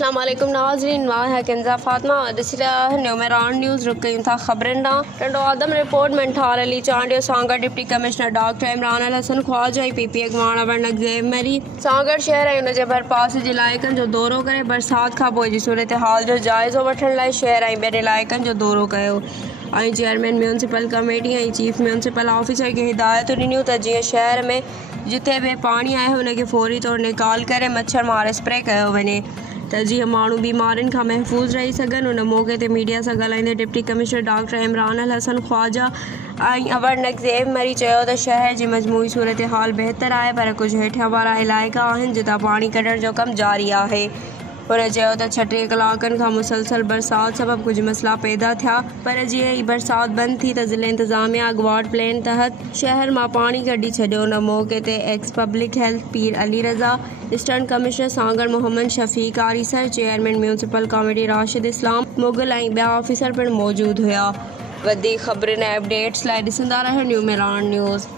अस्सलाम वालेकुम नाज़रीन, मां है कंजा फातिमा और न्यूमेरान न्यूज़ रुक गई था खबरें आदम रिपोर्ट में ठार अली चांडियो Sanghar deputy commissioner doctor Imran अल हसन ख्वाजा पीपी अगवाना वरनक जेब मरी सांगड़ शहर ऐं उनजे भरपास जे इलाइक़नि जो दौरो करे बरसात खां पोइ जी सूरत हाल जो जाइज़ो वठण लाइ शहर ऐं ॿियनि इलाइक़नि जो दौरो कयो ऐं चेयरमैन म्यूनसिपल कमेटी ऐं चीफ म्यूनसिपल ऑफिसर खे हिदायतूं ॾिनियूं त जीअं शहर में जिथे बि पाणी आहे हुनखे फौरी तौरु निकाल करे मच्छर मारे स्प्रे कयो वञे त जीअं माण्हू बीमारियुनि खां महफ़ूज़ रही सघनि। उन मौक़े ते मीडिया सां ॻाल्हाईंदे डिप्टी कमिश्नर डॉक्टर इमरान अल हसन ख्वाजा ऐं वरनक ज़ेब मरी चयो त शहर जी मजमूई सूरत हाल बहितर आहे पर कुझु हेठियां वारा इलाइक़ा आहिनि जितां पाणी कढण जो कमु जारी आहे। हुन चयो त 36 कलाकनि खां मुसलसल बरसात सबबि कुझु मसइला पैदा थिया पर जीअं ई बरसात बंदि थी त ज़िले इंतज़ामिया अगवाट प्लान तहत शहर मां पाणी कढी छॾियो। उन मौक़े ते x public health Pir Ali Raza, assistant commissioner Sanghar Mohammad Shafiq Arisar, chairman municipal committee Rashid Islam Mughal ऐं ॿिया ऑफिसर पिणु मौजूदु हुआ। वधीक ख़बरुनि ऐं अपडेट्स लाइ ॾिसंदा रहियो न्यूमेरान न्यूज़।